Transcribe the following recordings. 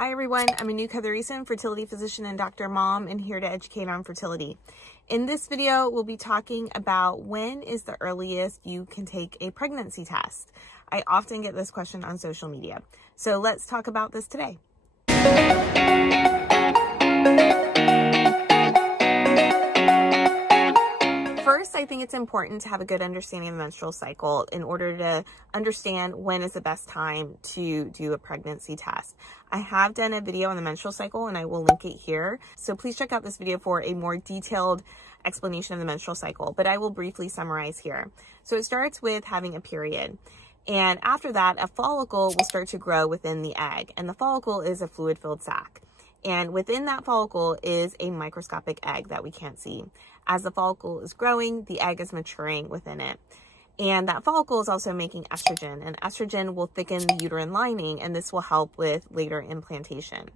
Hi everyone, I'm a new Kathiresan, fertility physician and Dr. Mom, and here to educate on fertility. In this video, we'll be talking about when is the earliest you can take a pregnancy test. I often get this question on social media. So let's talk about this today. First, I think it's important to have a good understanding of the menstrual cycle in order to understand when is the best time to do a pregnancy test. I have done a video on the menstrual cycle and I will link it here. So please check out this video for a more detailed explanation of the menstrual cycle, but I will briefly summarize here. So it starts with having a period. And after that, a follicle will start to grow within the egg. And the follicle is a fluid-filled sac. And within that follicle is a microscopic egg that we can't see. As the follicle is growing, the egg is maturing within it. And that follicle is also making estrogen, and estrogen will thicken the uterine lining, and this will help with later implantation.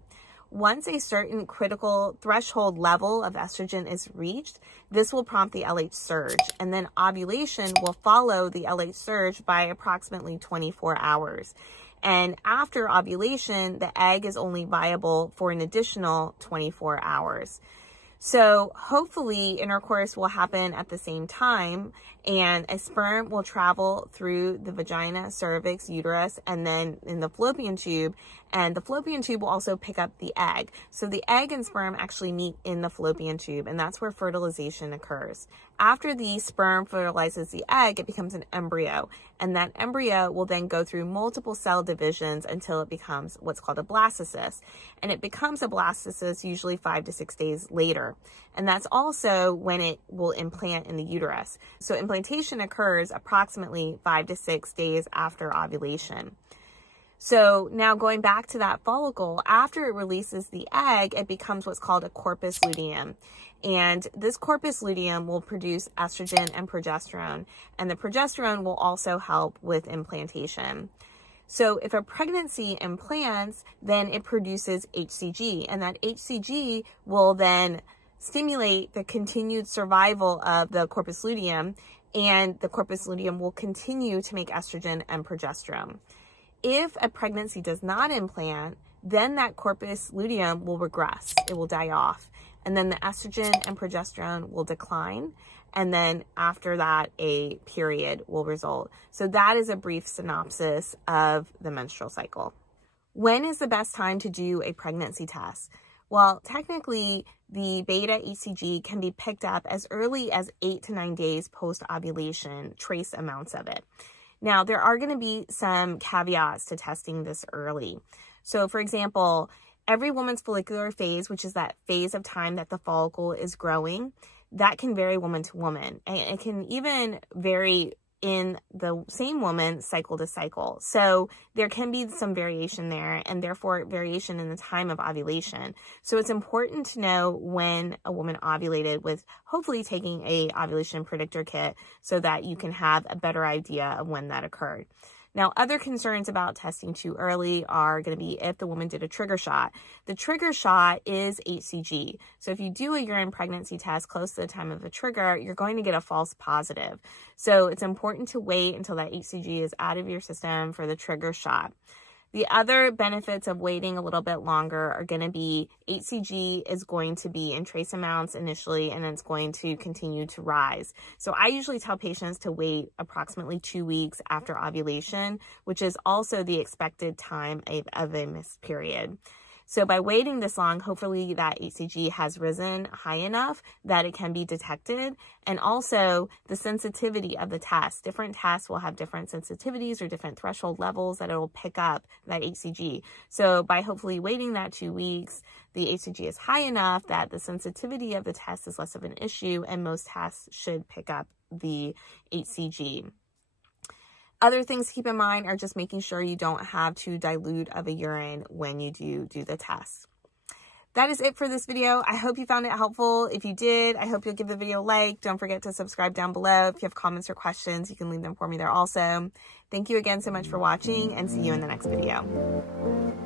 Once a certain critical threshold level of estrogen is reached, this will prompt the LH surge, and then ovulation will follow the LH surge by approximately 24 hours. And after ovulation, the egg is only viable for an additional 24 hours. So hopefully intercourse will happen at the same time and a sperm will travel through the vagina, cervix, uterus, and then in the fallopian tube. And the fallopian tube will also pick up the egg. So the egg and sperm actually meet in the fallopian tube, and that's where fertilization occurs. After the sperm fertilizes the egg, it becomes an embryo. And that embryo will then go through multiple cell divisions until it becomes what's called a blastocyst. And it becomes a blastocyst usually 5 to 6 days later. And that's also when it will implant in the uterus. So implantation occurs approximately 5 to 6 days after ovulation. So now going back to that follicle, after it releases the egg, it becomes what's called a corpus luteum. And this corpus luteum will produce estrogen and progesterone. And the progesterone will also help with implantation. So if a pregnancy implants, then it produces HCG. And that HCG will then stimulate the continued survival of the corpus luteum. And the corpus luteum will continue to make estrogen and progesterone. If a pregnancy does not implant, then that corpus luteum will regress. It will die off. And then the estrogen and progesterone will decline. And then after that, a period will result. So that is a brief synopsis of the menstrual cycle. When is the best time to do a pregnancy test? Well, technically, the beta HCG can be picked up as early as 8 to 9 days post-ovulation, trace amounts of it. Now, there are going to be some caveats to testing this early. So, for example, every woman's follicular phase, which is that phase of time that the follicle is growing, that can vary woman to woman. And it can even vary in the same woman cycle to cycle. So there can be some variation there and therefore variation in the time of ovulation. So it's important to know when a woman ovulated with hopefully taking a ovulation predictor kit so that you can have a better idea of when that occurred. Now, other concerns about testing too early are going to be if the woman did a trigger shot. The trigger shot is HCG. So if you do a urine pregnancy test close to the time of the trigger, you're going to get a false positive. So it's important to wait until that HCG is out of your system for the trigger shot. The other benefits of waiting a little bit longer are going to be HCG is going to be in trace amounts initially, and it's going to continue to rise. So I usually tell patients to wait approximately 2 weeks after ovulation, which is also the expected time of a missed period. So by waiting this long, hopefully that HCG has risen high enough that it can be detected. And also the sensitivity of the test. Different tests will have different sensitivities or different threshold levels that it will pick up that HCG. So by hopefully waiting that 2 weeks, the HCG is high enough that the sensitivity of the test is less of an issue and most tests should pick up the HCG. Other things to keep in mind are just making sure you don't have too dilute of a urine when you do the test. That is it for this video. I hope you found it helpful. If you did, I hope you'll give the video a like. Don't forget to subscribe down below. If you have comments or questions, you can leave them for me there also. Thank you again so much for watching and see you in the next video.